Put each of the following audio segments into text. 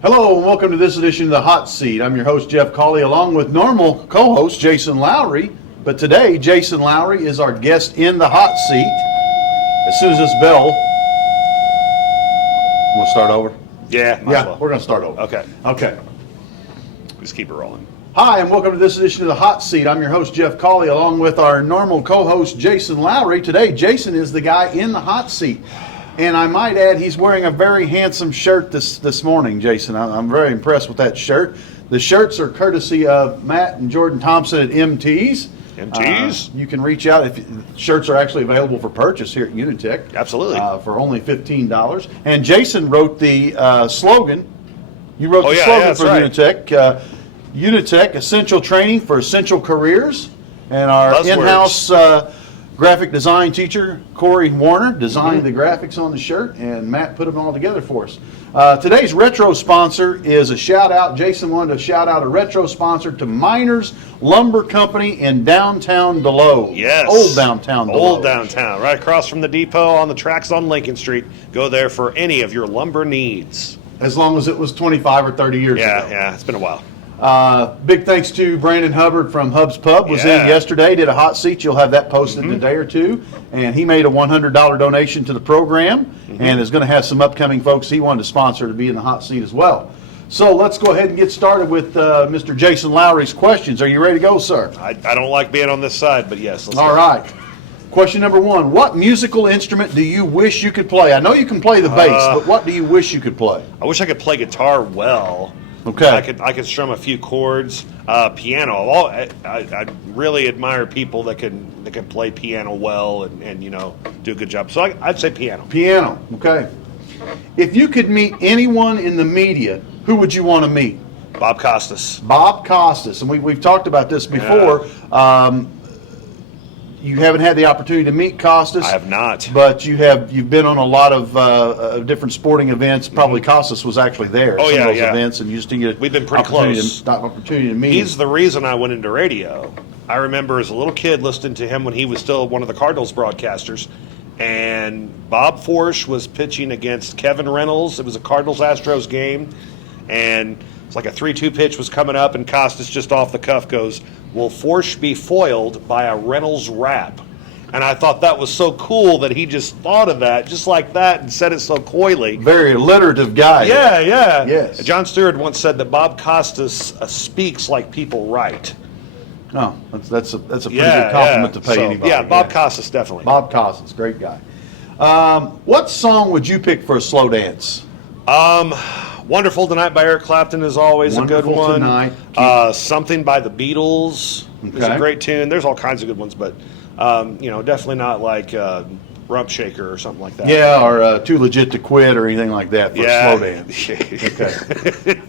Hello and welcome to this edition of The Hot Seat. I'm your host, Jeff Cawley, along with normal co-host Jason Loughary. But today, Jason Loughary is our guest in the hot seat. As soon as this bell, we'll start over. Yeah, well. We're going to start over. Okay. Just keep it rolling. Hi, and welcome to this edition of The Hot Seat. I'm your host, Jeff Cawley, along with our normal co-host, Jason Loughary. Today, Jason is the guy in the hot seat. And I might add, he's wearing a very handsome shirt this morning, Jason. I'm very impressed with that shirt. The shirts are courtesy of Matt and Jordan Thompson at MT's. MT's? You can reach out. Shirts are actually available for purchase here at UniTec. Absolutely. For only $15. And Jason wrote the slogan. You wrote the slogan for right. UniTec. UniTec, essential training for essential careers. And our Buzzwords. in-house graphic design teacher, Corey Warner, designed the graphics on the shirt, and Matt put them all together for us. Today's retro sponsor is a shout out. Jason wanted to shout out a retro sponsor to Miners Lumber Company in downtown Delowe. Yes. Old downtown Delowe. Old downtown, right across from the depot on the tracks on Lincoln Street. Go there for any of your lumber needs. As long as it was 25 or 30 years ago. Yeah, it's been a while. Big thanks to Brandon Hubbard from Hub's Pub. Was in yesterday, did a hot seat. You'll have that posted in a day or two. And he made a $100 donation to the program and is going to have some upcoming folks he wanted to sponsor to be in the hot seat as well. So let's go ahead and get started with Mr. Jason Loughry's questions. Are you ready to go, sir? I don't like being on this side, but yes. Let's All go. right. Question number one. What musical instrument do you wish you could play? I know you can play the bass, but what do you wish you could play? I wish I could play guitar well. Okay. I could strum a few chords. Piano. I really admire people that can play piano well and do a good job. So I'd say piano. Piano. Okay. If you could meet anyone in the media, who would you want to meet? Bob Costas. Bob Costas, and we've talked about this before. Yeah. You haven't had the opportunity to meet Costas. I have not. But you've been on a lot of different sporting events. Probably Costas was actually there. Oh, some yeah, of those yeah. events, and you just didn't get We've been pretty close. Opportunity to meet. He's the reason I went into radio. I remember as a little kid listening to him when he was still one of the Cardinals broadcasters, and Bob Forsch was pitching against Kevin Reynolds. It was a Cardinals-Astros game, and it's like a 3-2 pitch was coming up, and Costas just off the cuff goes, "Will Forsch be foiled by a Reynolds rap?" And I thought that was so cool that he just thought of that just like that and said it so coyly. Very alliterative guy. Yeah. Yes. John Stewart once said that Bob Costas speaks like people write. Oh, that's a pretty good compliment to pay anybody. Yeah, Bob Costas, definitely. Bob Costas, great guy. What song would you pick for a slow dance? Wonderful Tonight by Eric Clapton is always a good one. Tonight. Something by the Beatles is a great tune. There's all kinds of good ones, but definitely not like Rump Shaker or something like that. Yeah, or Too Legit to Quit or anything like that for a slow dance. Okay.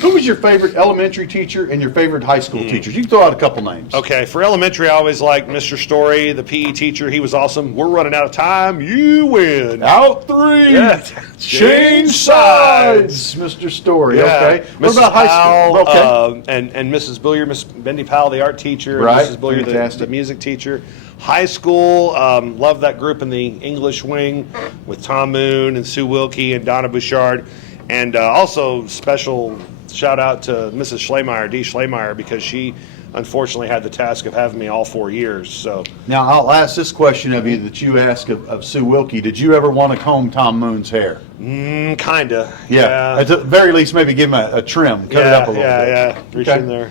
Who was your favorite elementary teacher and your favorite high school teachers? You can throw out a couple names. Okay, for elementary, I always liked Mr. Story, the PE teacher. He was awesome. We're running out of time. You win. Out three. Yeah. Change sides, Mr. Story. Yeah. Okay. What Mrs. about high school? Powell, and Mrs. Billier, Miss Bendy Powell, the art teacher, and Right. Mrs. Billier, the music teacher. High school, loved that group in the English wing with Tom Moon and Sue Wilkie and Donna Bouchard. And also special shout out to Mrs. Schlemeyer, Dee Schlemeyer, because she unfortunately had the task of having me all 4 years. So Now, I'll ask this question of you that you asked of Sue Wilkie. Did you ever want to comb Tom Moon's hair? Kinda. Yeah. At the very least, maybe give him a trim. Cut it up a little bit. Yeah. Reach in there.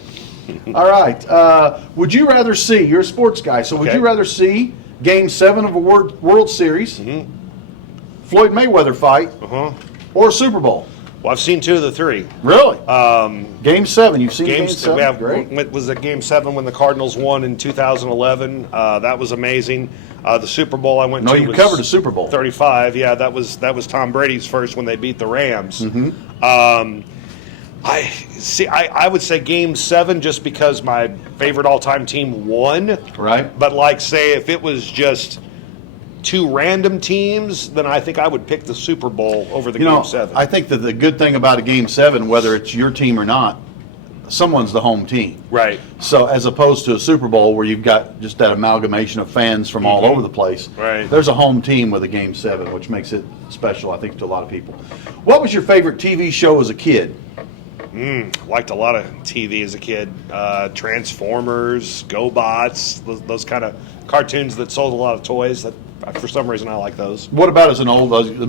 All right. Would you rather see, you're a sports guy, so would you rather see Game 7 of a World Series, Floyd Mayweather fight, or Super Bowl? Well, I've seen 2 of the 3. Really? Game 7. You've seen Game 7? Great. Was it Game 7 when the Cardinals won in 2011? That was amazing. The Super Bowl I went to you was covered a Super Bowl. 35. Yeah, that was Tom Brady's first when they beat the Rams. I would say Game 7 just because my favorite all-time team won. Right. But like, say, if it was just 2 random teams, then I think I would pick the Super Bowl over the Game 7. I think that the good thing about a Game 7, whether it's your team or not, someone's the home team. Right. So as opposed to a Super Bowl where you've got just that amalgamation of fans from all over the place, Right. there's a home team with a Game 7, which makes it special, I think, to a lot of people. What was your favorite TV show as a kid? Liked a lot of TV as a kid. Transformers, GoBots, those kind of cartoons that sold a lot of toys. That, for some reason, I like those. What about as an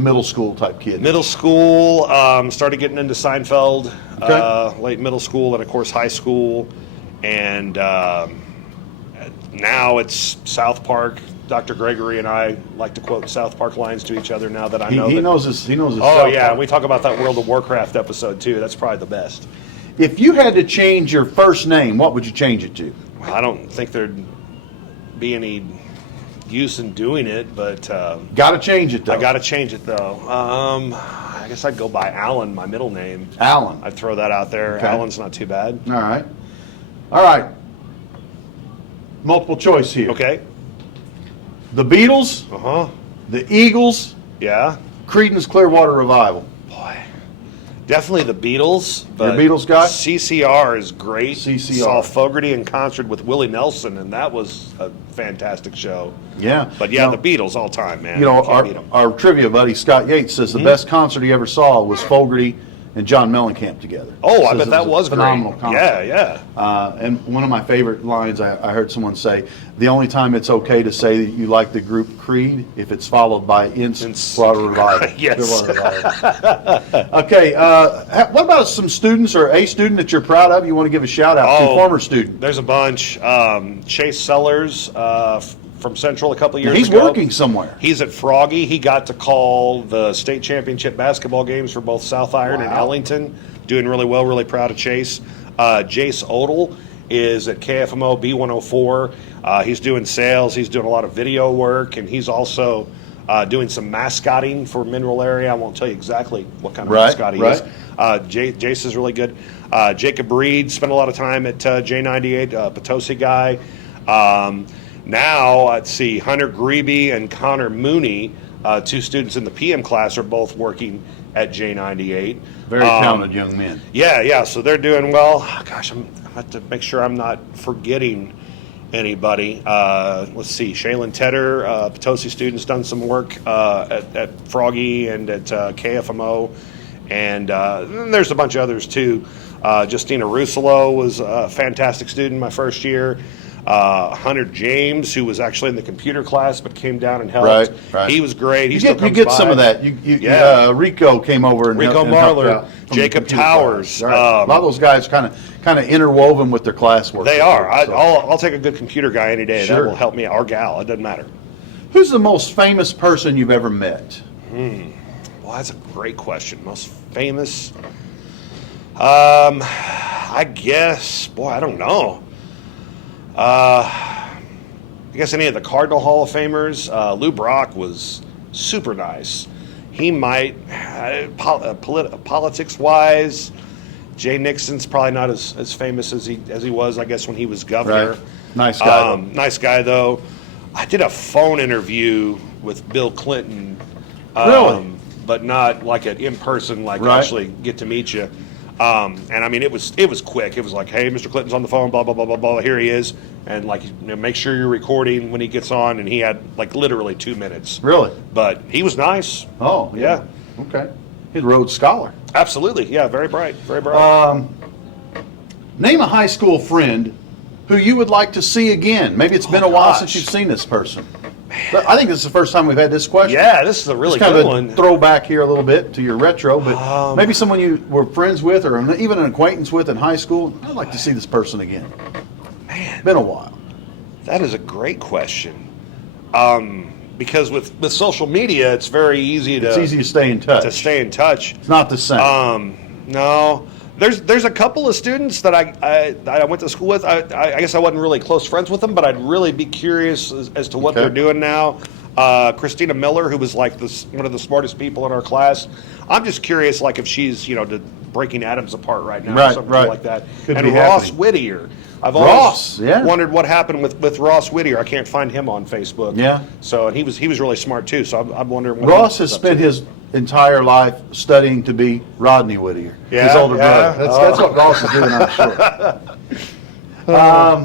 middle school type kid? Middle school, started getting into Seinfeld. Okay. Late middle school, and of course high school, and now it's South Park. Dr. Gregory and I like to quote South Park lines to each other now that I know. He that, knows his. He knows his. Oh South yeah, Park. we talk about that World of Warcraft episode too. That's probably the best. If you had to change your first name, what would you change it to? I don't think there'd be any use in doing it, but Got to change it though. I got to change it though. I guess I'd go by Alan, my middle name. Alan. I'd throw that out there. Okay. Alan's not too bad. All right. All right. Multiple choice here. Okay. The Beatles, the Eagles, Yeah. Creedence Clearwater Revival. Boy. Definitely the Beatles. But You're a Beatles guy? CCR is great. CCR. Saw Fogerty in concert with Willie Nelson, and that was a fantastic show. Yeah. But yeah, Now, the Beatles all time, man. You know, Can't beat 'em. our trivia buddy Scott Yates says the best concert he ever saw was Fogerty and John Mellencamp together. Oh, I Says bet it that a was phenomenal great. concert. Yeah, yeah. And one of my favorite lines I heard someone say, the only time it's okay to say that you like the group Creed if it's followed by Clearwater Revival. Yes. Clearwater Revival. Okay, what about some students or a student that you're proud of you want to give a shout out to? Oh, Former student. There's a bunch. Chase Sellers from Central a couple of years He's ago. working somewhere. He's at Froggy. He got to call the state championship basketball games for both South Iron and Wow. Ellington. Doing really well, really proud of Chase. Jace Odell is at KFMO B104. He's doing sales. He's doing a lot of video work, and he's also doing some mascotting for Mineral Area. I won't tell you exactly what kind of mascot he is. Jace is really good. Jacob Reed spent a lot of time at J98, Potosi guy. Now, let's see, Hunter Grebe and Connor Mooney, two students in the PM class, are both working at J98. Very talented young men. Yeah, so they're doing well. Gosh, I have to make sure I'm not forgetting anybody. Let's see, Shaylin Tedder, Potosi students, done some work at Froggy and at KFMO. And then there's a bunch of others, too. Justina Russolo was a fantastic student my first year. Hunter James, who was actually in the computer class but came down and helped. Right. He was great. He You still get, you comes get by. some of that. Rico came over and Rico helped, and helped Marler, out from the Jacob computer Towers, class. Right. A lot of those guys kind of interwoven with their classwork. They are. So. I'll take a good computer guy any day. Sure. That will help me, or gal. It doesn't matter. Who's the most famous person you've ever met? Well, that's a great question. Most famous? I guess. Boy, I don't know. I guess any of the Cardinal Hall of Famers. Lou Brock was super nice. He might, politics-wise, Jay Nixon's probably not as famous as he was, I guess, when he was governor. Right. Nice guy. Nice guy, though. I did a phone interview with Bill Clinton. Really? But not like an in-person, like Right. actually get to meet you. And I mean, it was quick. It was like, hey, Mr. Clinton's on the phone, blah, blah, blah, blah, blah. Here he is. And like, make sure you're recording when he gets on. And he had like literally 2 minutes. Really? But he was nice. Oh, yeah. Okay. He's a Rhodes Scholar. Absolutely. Yeah, very bright. Very bright. Name a high school friend who you would like to see again. Maybe it's been a while gosh. since you've seen this person. But I think this is the first time we've had this question. Yeah, this is a really It's kind good of a one. throwback here a little bit to your retro, but maybe someone you were friends with or even an acquaintance with in high school. I'd like to see this person again. Man, Been a while. that is a great question. Because with social media, it's very easy It's easy to stay in touch. to stay in touch. It's not the same. No, there's a couple of students that I went to school with. I guess I wasn't really close friends with them, but I'd really be curious as to what Okay. they're doing now. Christina Miller, who was like one of the smartest people in our class. I'm just curious, like if she's breaking atoms apart right now, or Right, something right. like that. Could and be Ross happening. Whittier. I've Ross, always yeah. wondered what happened with Ross Whittier. I can't find him on Facebook. Yeah. So and he was really smart too. So I'm wondering. What Ross he's has up to. spent his entire life studying to be Rodney Whittier, his Yeah, older yeah. brother. That's what Ross is doing, I'm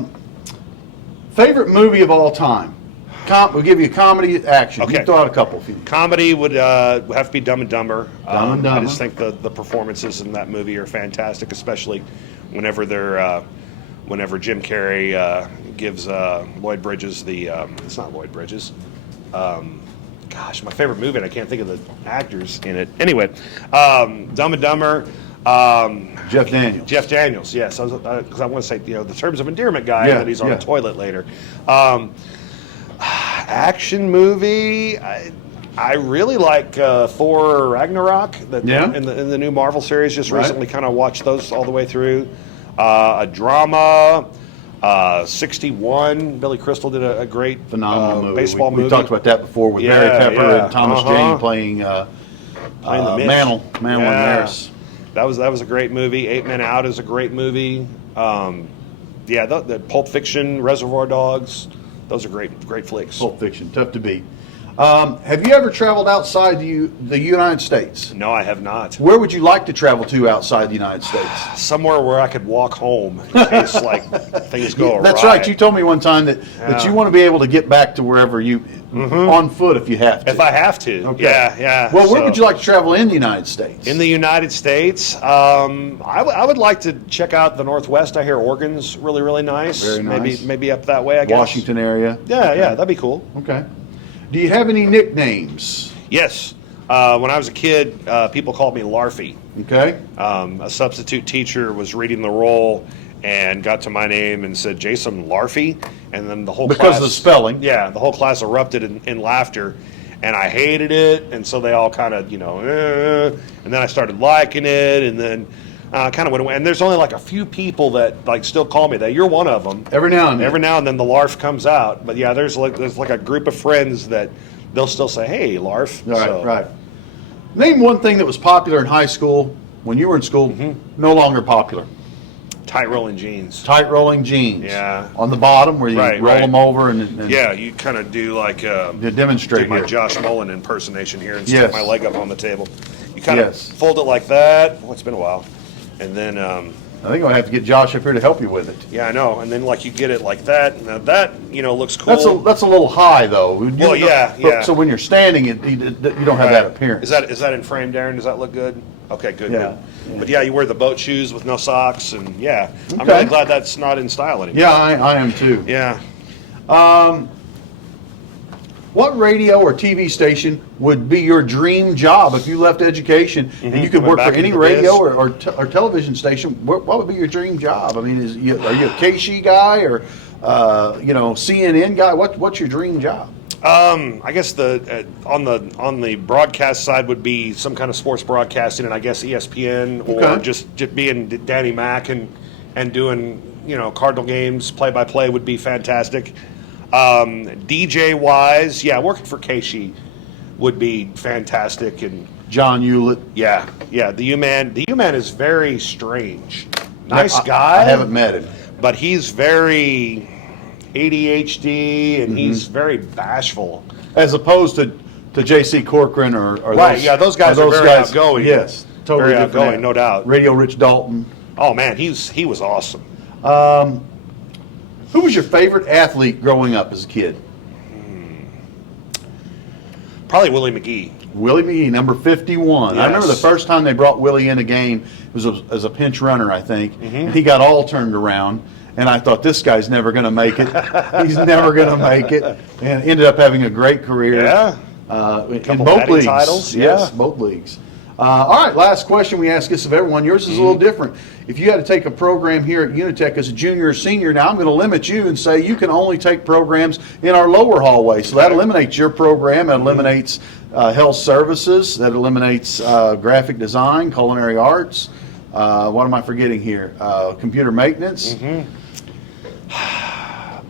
sure. Favorite movie of all time? We'll give you a comedy, action. Okay. You throw out a couple. If you Comedy would have to be Dumb and Dumber. Dumb and Dumber. I just think the performances in that movie are fantastic, especially whenever Jim Carrey gives Lloyd Bridges it's not Lloyd Bridges. Gosh, my favorite movie, and I can't think of the actors in it. Anyway, Dumb and Dumber. Jeff Daniels. Jeff Daniels, yes. Because I want to say, the terms of endearment guy, Yeah, that he's on yeah. the toilet later. Action movie. I really like Thor Ragnarok. Yeah. In the new Marvel series. Just Right. recently, kind of watched those all the way through. A drama. 61. Billy Crystal did a great Phenomenal movie. baseball movie. We talked about that before with Barry Yeah, Pepper yeah. and Thomas Jane playing the Mitch. Mantle and Yeah. Maris. That was a great movie. 8 Men Out is a great movie. The Pulp Fiction, Reservoir Dogs, those are great flicks. Pulp Fiction, tough to beat. Have you ever traveled outside the United States? No, I have not. Where would you like to travel to outside the United States? Somewhere where I could walk home in case things go awry. That's right. You told me one time that you want to be able to get back to wherever you on foot if you have to. If I have to. Okay. Yeah. Well, where would you like to travel in the United States? In the United States, I would like to check out the Northwest. I hear Oregon's really, really nice. Very nice. Maybe up that way, I guess. Washington area. Yeah, that'd be cool. Okay. Do you have any nicknames? Yes. When I was a kid, people called me Larfy. Okay. A substitute teacher was reading the roll and got to my name and said, Jason Larfy, and then the whole Because class... of the spelling. Yeah, the whole class erupted in laughter, and I hated it, and so they all kind of, and then I started liking it, and then kind of went away. And there's only like a few people that still call me that. You're one of them. Every now and then. Every now and then the larf comes out, but yeah, there's like a group of friends that they'll still say, "Hey, larf." Right. Name one thing that was popular in high school when you were in school, no longer popular. Tight rolling jeans. Tight rolling jeans. Yeah. On the bottom where you Right, roll right. them over and Yeah, you kind of do like demonstrate do my here. Josh Mullen impersonation here and Yes. stick my leg up on the table. You kind of Yes. fold it like that. Well, it's been a while, and then I think I'll have to get Josh up here to help you with it. yeah, I know. And then you get it like that. Now that looks cool. That's a little high though. Well, yeah. So when you're standing, you don't have that appearance. Is that in frame, Darren? Does that look good? Okay, good. Yeah. Good. But yeah, you wear the boat shoes with no socks, and yeah, I'm Okay. really glad that's not in style anymore. Yeah, I am too. Yeah. What radio or TV station would be your dream job if you left education and you could Went work for back any into the radio biz. or television station? What would be your dream job? I mean, are you a KSHE guy or CNN guy? What's your dream job? I guess on the broadcast side would be some kind of sports broadcasting, and I guess ESPN or Okay. just being Danny Mac and doing Cardinal games play by play would be fantastic. DJ wise, yeah, working for KSHE would be fantastic, and John Hewlett. yeah, the U-Man is very strange. Nice guy. I haven't met him. But he's very ADHD and he's very bashful. As opposed to J.C. Corcoran or Right, those, yeah, those guys are very outgoing. Yes, totally Very different. outgoing, no doubt. Radio Rich Dalton. Oh man, he was awesome. Who was your favorite athlete growing up as a kid? Probably Willie McGee. Willie McGee, number 51. I remember the Yes. first time they brought Willie in a game, it was as a pinch runner, I think, and he got all turned around, and I thought, this guy's never going to make it. He's never going to make it, and ended up having a great career. Yeah. In Couple both batting leagues. titles, Yes, yeah. both leagues. All right, last question we ask this of everyone. Yours is a little different. If you had to take a program here at UniTec as a junior or senior, now I'm going to limit you and say you can only take programs in our lower hallway. So that eliminates your program. That eliminates health services. That eliminates graphic design, culinary arts. What am I forgetting here? Computer maintenance.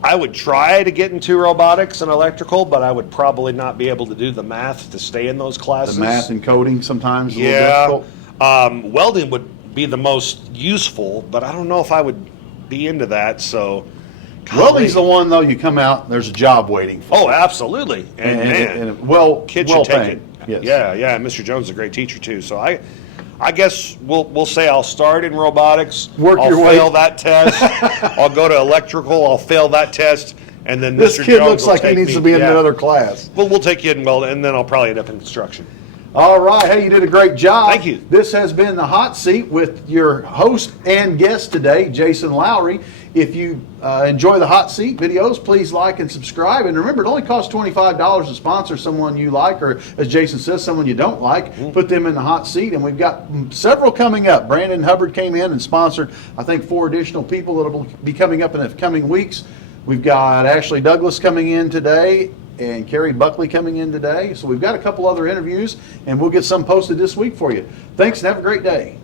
I would try to get into robotics and electrical, but I would probably not be able to do the math to stay in those classes. The math and coding sometimes a Yeah. little difficult. Welding would be the most useful, but I don't know if I would be into that. So, Welding's the one, though, you come out, there's a job waiting for. Oh, absolutely. And man, and well, kids well should take paying. it. Yes. yeah. Mr. Jones is a great teacher too. So I guess we'll say I'll start in robotics. Work I'll your way. fail that test. I'll go to electrical. I'll fail that test, and then This Mr. kid Jones looks will like he take needs me- to be in yeah. another class. Well, we'll take you in and then I'll probably end up in construction. All right. Hey, you did a great job. Thank you. This has been the Hot Seat with your host and guest today, Jason Loughary. If you enjoy the Hot Seat videos, please like and subscribe. And remember, it only costs $25 to sponsor someone you like, or as Jason says, someone you don't like. Put them in the hot seat. And we've got several coming up. Brandon Hubbard came in and sponsored, I think, 4 additional people that will be coming up in the coming weeks. We've got Ashley Douglas coming in today and Carrie Buckley coming in today. So we've got a couple other interviews, and we'll get some posted this week for you. Thanks, and have a great day.